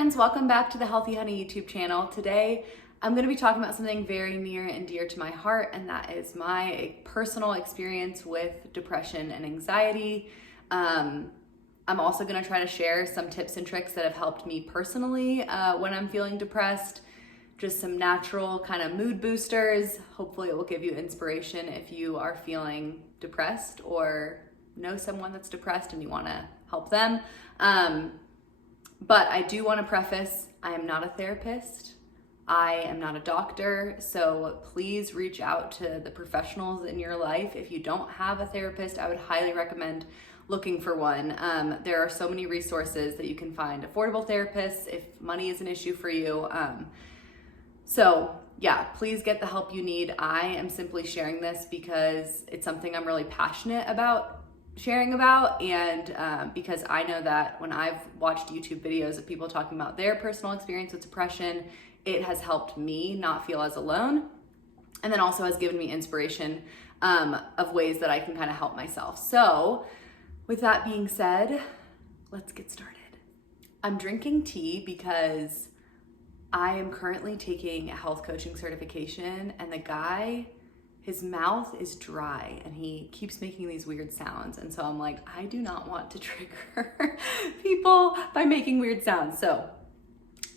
friends, welcome back to the Healthy Honey YouTube channel. Today, I'm going to be talking about something very near and dear to my heart, and that is my personal experience with depression and anxiety. I'm also going to try to share some tips and tricks that have helped me personally when I'm feeling depressed, just some natural kind of mood boosters. Hopefully it will give you inspiration if you are feeling depressed or know someone that's depressed and you want to help them. But I do want to preface, I am not a therapist. I am not a doctor, so please reach out to the professionals in your life. If you don't have a therapist, I would highly recommend looking for one. There are so many resources that you can find affordable therapists if money is an issue for you. So yeah, please get the help you need. I am simply sharing this because it's something I'm really passionate about sharing about, and because I know that when I've watched YouTube videos of people talking about their personal experience with depression, it has helped me not feel as alone, and then also has given me inspiration of ways that I can kind of help myself. So with that being said, let's get started. I'm drinking tea because I am currently taking a health coaching certification, and the guy, his mouth is dry and he keeps making these weird sounds. And so I'm like, I do not want to trigger people by making weird sounds. So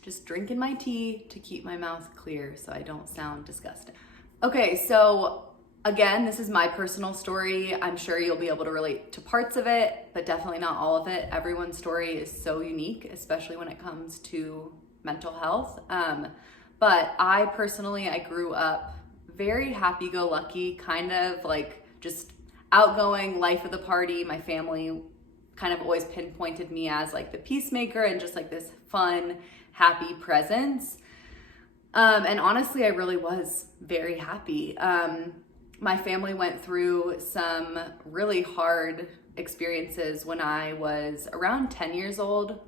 just drinking my tea to keep my mouth clear so I don't sound disgusting. Okay, so again, this is my personal story. I'm sure you'll be able to relate to parts of it, but definitely not all of it. Everyone's story is so unique, especially when it comes to mental health. But I personally grew up very happy-go-lucky, kind of like just outgoing, life of the party. My family kind of always pinpointed me as like the peacemaker and just like this fun, happy presence. And honestly, I really was very happy. My family went through some really hard experiences when I was around 10 years old.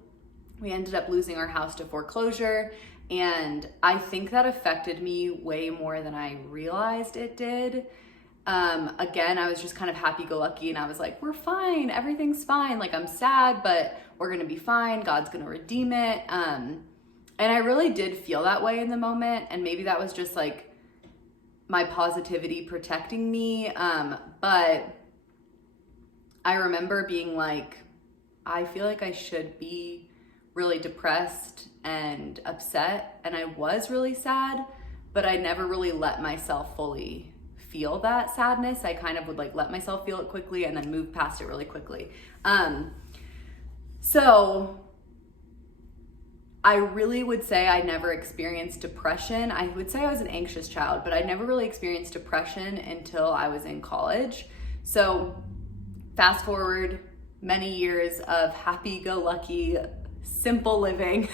We ended up losing our house to foreclosure, and I think that affected me way more than I realized it did. Again, I was just kind of happy-go-lucky, and I was like, we're fine, everything's fine. Like, I'm sad, but we're gonna be fine. God's gonna redeem it. And I really did feel that way in the moment, and maybe that was just like my positivity protecting me. But I remember being like, I feel like I should be really depressed and upset, and I was really sad, but I never really let myself fully feel that sadness. I kind of would like let myself feel it quickly and then move past it really quickly. So I really would say I never experienced depression. I would say I was an anxious child, but I never really experienced depression until I was in college. So fast forward many years of happy-go-lucky, simple living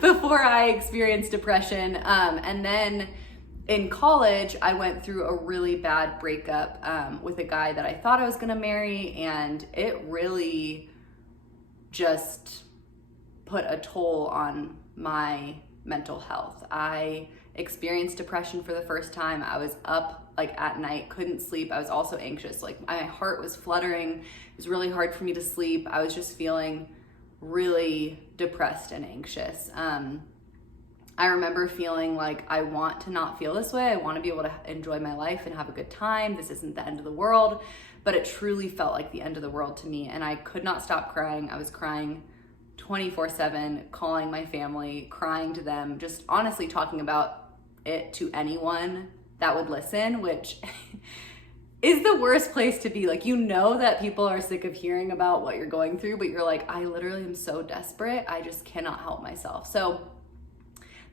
before I experienced depression. And then in college, I went through a really bad breakup with a guy that I thought I was gonna marry, and it really just put a toll on my mental health. I experienced depression for the first time. I was up like at night, couldn't sleep. I was also anxious. Like my heart was fluttering. It was really hard for me to sleep. I was just feeling really depressed and anxious. I remember feeling like I want to not feel this way. I want to be able to enjoy my life and have a good time. This isn't the end of the world, but it truly felt like the end of the world to me. And I could not stop crying. I was crying 24/7, calling my family, crying to them, just honestly talking about it to anyone that would listen, which is the worst place to be. Like, you know that people are sick of hearing about what you're going through, but you're like, I literally am so desperate. I just cannot help myself. So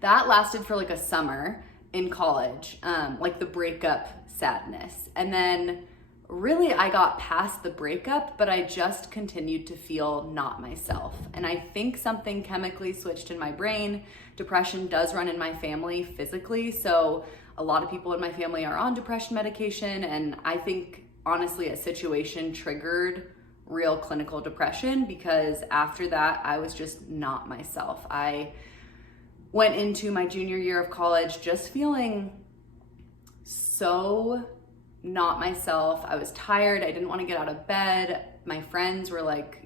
that lasted for like a summer in college, like the breakup sadness. And then really I got past the breakup, but I just continued to feel not myself. And I think something chemically switched in my brain. Depression does run in my family physically, so a lot of people in my family are on depression medication, and I think honestly a situation triggered real clinical depression, because after that I was just not myself. I went into my junior year of college just feeling so not myself. I was tired. I didn't want to get out of bed. My friends were like,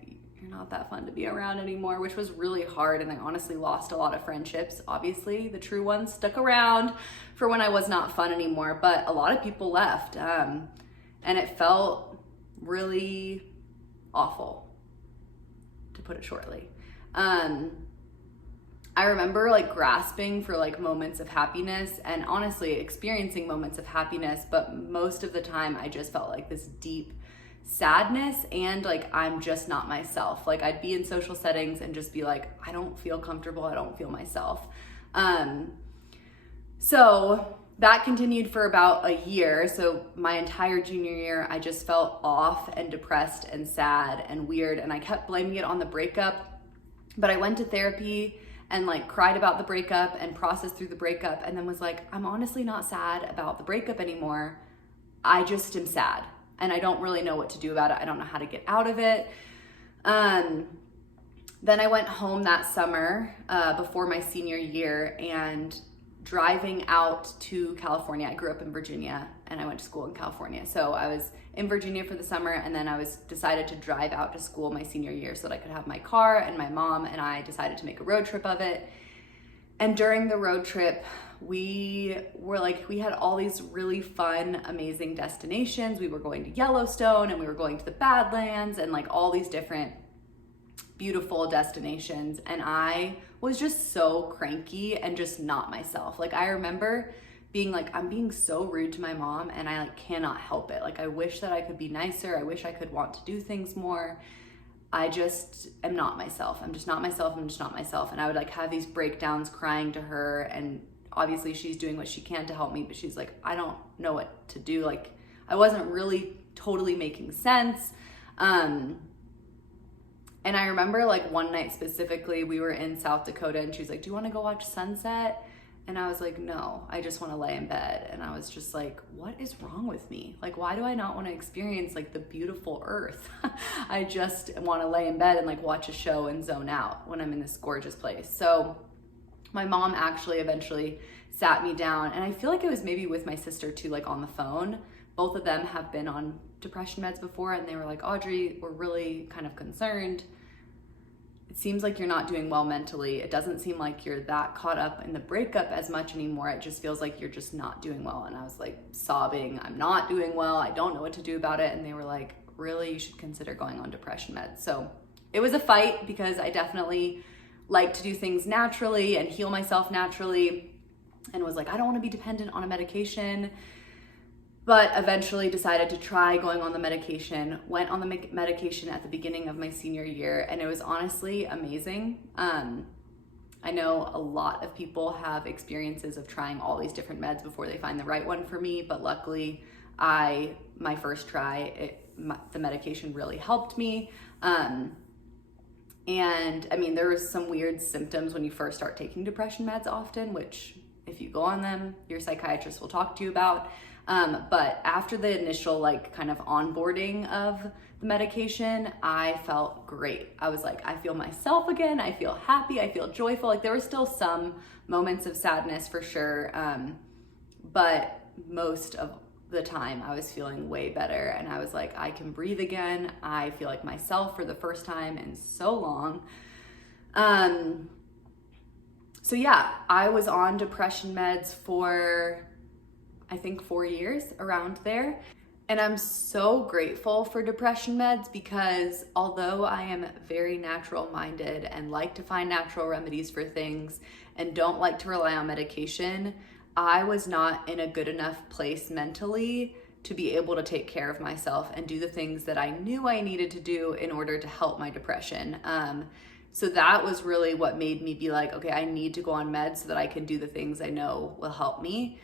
you're not that fun to be around anymore, which was really hard. And I honestly lost a lot of friendships. Obviously, the true ones stuck around for when I was not fun anymore, but a lot of people left. And it felt really awful, to put it shortly. I remember like grasping for like moments of happiness and honestly experiencing moments of happiness, but most of the time I just felt like this deep sadness and like I'm just not myself. Like I'd be in social settings and just be like, I don't feel comfortable, I don't feel myself. So that continued for about a year. So my entire junior year, I just felt off and depressed and sad and weird, and I kept blaming it on the breakup. But I went to therapy and like cried about the breakup and processed through the breakup, and then was like, I'm honestly not sad about the breakup anymore. I just am sad and I don't really know what to do about it. I don't know how to get out of it. Then I went home that summer before my senior year, and driving out to California. I grew up in Virginia and I went to school in California. So I was in Virginia for the summer, and then I decided to drive out to school my senior year so that I could have my car, and my mom and I decided to make a road trip of it. And during the road trip, we had all these really fun, amazing destinations. We were going to Yellowstone and we were going to the Badlands and like all these different beautiful destinations. And I was just so cranky and just not myself. Like I remember being like, I'm being so rude to my mom and I like cannot help it. Like I wish that I could be nicer. I wish I could want to do things more. I just am not myself. I'm just not myself. I'm just not myself. And I would like have these breakdowns crying to her, and obviously she's doing what she can to help me, but she's like, I don't know what to do. Like I wasn't really totally making sense. And I remember like one night specifically, we were in South Dakota and she was like, do you want to go watch sunset? And I was like, no, I just want to lay in bed. And I was just like, what is wrong with me? Like, why do I not want to experience like the beautiful earth? I just want to lay in bed and like watch a show and zone out when I'm in this gorgeous place. So my mom actually eventually sat me down, and I feel like it was maybe with my sister too, like on the phone. Both of them have been on depression meds before, and they were like, Audrey, we're really kind of concerned. It seems like you're not doing well mentally. It doesn't seem like you're that caught up in the breakup as much anymore. It just feels like you're just not doing well. And I was like sobbing, I'm not doing well. I don't know what to do about it. And they were like, really, you should consider going on depression meds. So it was a fight because I definitely like to do things naturally and heal myself naturally, and was like, I don't want to be dependent on a medication. But eventually decided to try going on the medication, went on the medication at the beginning of my senior year, and it was honestly amazing. I know a lot of people have experiences of trying all these different meds before they find the right one for me, but luckily my first try, the medication really helped me. And I mean, there was some weird symptoms when you first start taking depression meds often, which if you go on them, your psychiatrist will talk to you about. But after the initial like kind of onboarding of the medication, I felt great. I was like, I feel myself again. I feel happy. I feel joyful. Like there were still some moments of sadness for sure. But most of the time I was feeling way better, and I was like, I can breathe again. I feel like myself for the first time in so long. So yeah, I was on depression meds for I think 4 years, around there. And I'm so grateful for depression meds because although I am very natural minded and like to find natural remedies for things and don't like to rely on medication, I was not in a good enough place mentally to be able to take care of myself and do the things that I knew I needed to do in order to help my depression. So that was really what made me be like, okay, I need to go on meds so that I can do the things I know will help me.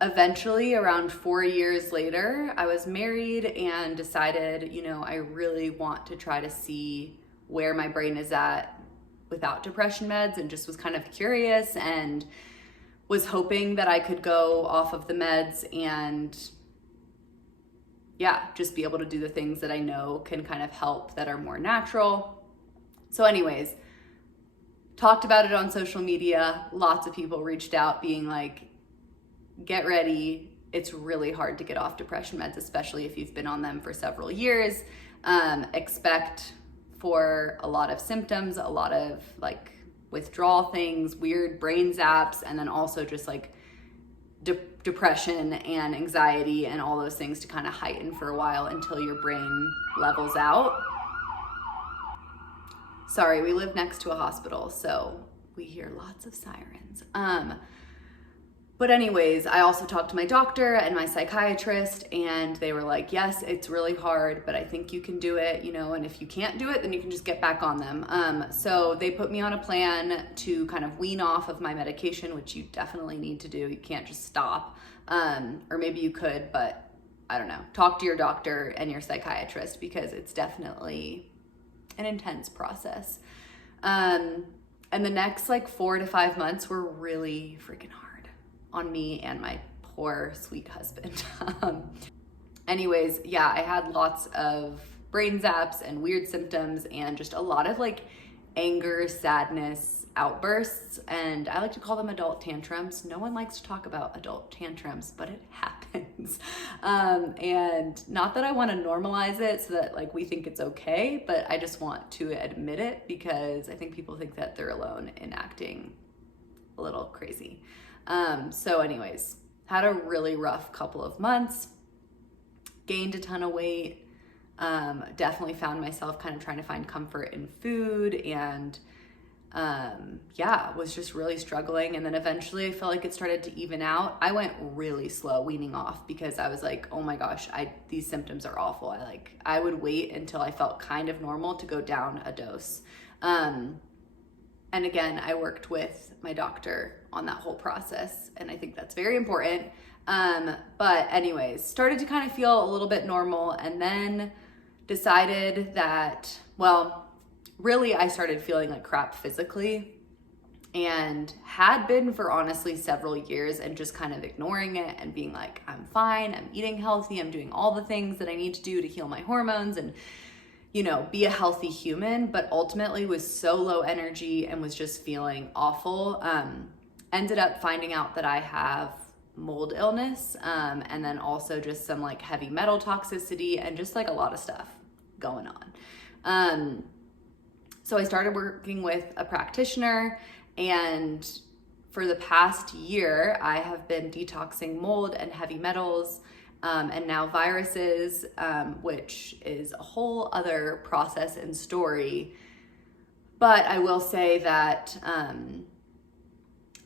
Eventually, around 4 years later, I was married and decided, I really want to try to see where my brain is at without depression meds, and just was kind of curious and was hoping that I could go off of the meds and just be able to do the things that I know can kind of help that are more natural. So anyways, talked about it on social media. Lots of people reached out being like, get ready. It's really hard to get off depression meds, especially if you've been on them for several years. Expect for a lot of symptoms, a lot of like withdrawal things, weird brain zaps, and then also just like depression and anxiety and all those things to kind of heighten for a while until your brain levels out. Sorry, we live next to a hospital, so we hear lots of sirens. But anyways, I also talked to my doctor and my psychiatrist, and they were like, yes, it's really hard, but I think you can do it, and if you can't do it, then you can just get back on them. So they put me on a plan to kind of wean off of my medication, which you definitely need to do. You can't just stop. Or maybe you could, but I don't know. Talk to your doctor and your psychiatrist because it's definitely an intense process. And the next like 4 to 5 months were really freaking hard on me and my poor sweet husband. Anyways, yeah, I had lots of brain zaps and weird symptoms and just a lot of like anger, sadness, outbursts, and I like to call them adult tantrums. No one likes to talk about adult tantrums, but it happens. And not that I want to normalize it so that like we think it's okay, but I just want to admit it because I think people think that they're alone in acting a little crazy. So anyways, had a really rough couple of months, gained a ton of weight, definitely found myself kind of trying to find comfort in food and, was just really struggling. And then eventually I felt like it started to even out. I went really slow weaning off because I was like, oh my gosh, these symptoms are awful. I would wait until I felt kind of normal to go down a dose. And again, I worked with my doctor on that whole process, and I think that's very important. But anyways, started to kind of feel a little bit normal, and then decided that, well, really I started feeling like crap physically and had been for honestly several years and just kind of ignoring it and being like, I'm fine, I'm eating healthy, I'm doing all the things that I need to do to heal my hormones and be a healthy human, but ultimately was so low energy and was just feeling awful. Ended up finding out that I have mold illness, and then also just some like heavy metal toxicity and just like a lot of stuff going on. So I started working with a practitioner, and for the past year, I have been detoxing mold and heavy metals, and now viruses, which is a whole other process and story. But I will say that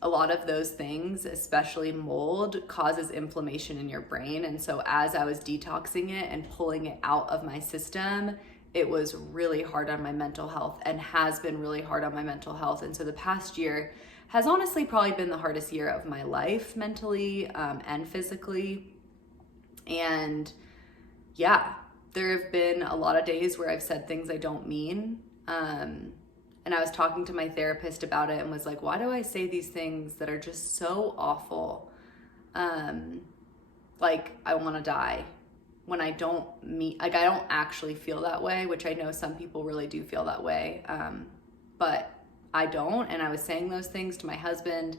a lot of those things, especially mold, causes inflammation in your brain. And so as I was detoxing it and pulling it out of my system, it was really hard on my mental health and has been really hard on my mental health. And so the past year has honestly probably been the hardest year of my life mentally and physically. And yeah, there have been a lot of days where I've said things I don't mean. And I was talking to my therapist about it and was like, why do I say these things that are just so awful? Like I want to die when I don't I don't actually feel that way, which I know some people really do feel that way. But I don't. And I was saying those things to my husband,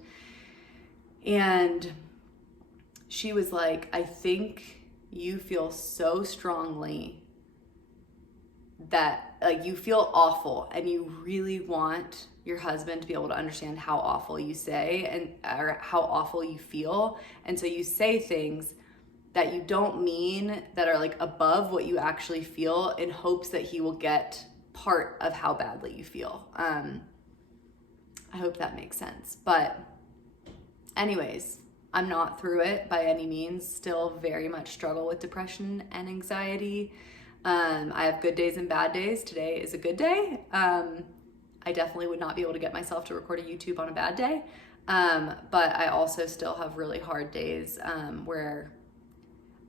and she was like, I think you feel so strongly that like you feel awful and you really want your husband to be able to understand how awful you say or how awful you feel. And so you say things that you don't mean that are like above what you actually feel in hopes that he will get part of how badly you feel. I hope that makes sense. But anyways, I'm not through it by any means. Still very much struggle with depression and anxiety. I have good days and bad days. Today is a good day. I definitely would not be able to get myself to record a YouTube on a bad day. But I also still have really hard days where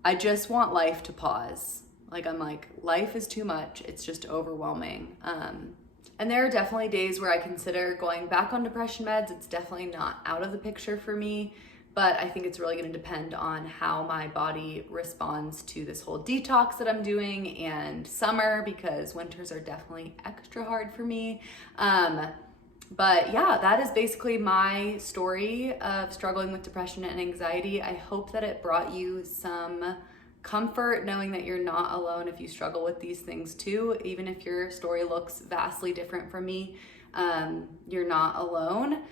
I just want life to pause. Like I'm like, life is too much. It's just overwhelming. And there are definitely days where I consider going back on depression meds. It's definitely not out of the picture for me. But I think it's really going to depend on how my body responds to this whole detox that I'm doing and summer, because winters are definitely extra hard for me. But yeah, that is basically my story of struggling with depression and anxiety. I hope that it brought you some comfort knowing that you're not alone if you struggle with these things too. Even if your story looks vastly different from me, you're not alone.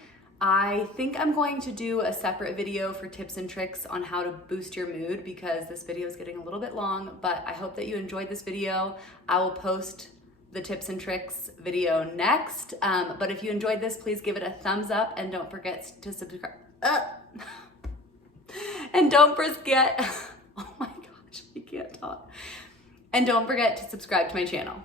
I think I'm going to do a separate video for tips and tricks on how to boost your mood because this video is getting a little bit long, but I hope that you enjoyed this video. I will post the tips and tricks video next. But if you enjoyed this, please give it a thumbs up and don't forget to subscribe. And don't forget, oh my gosh, I can't talk. And don't forget to subscribe to my channel.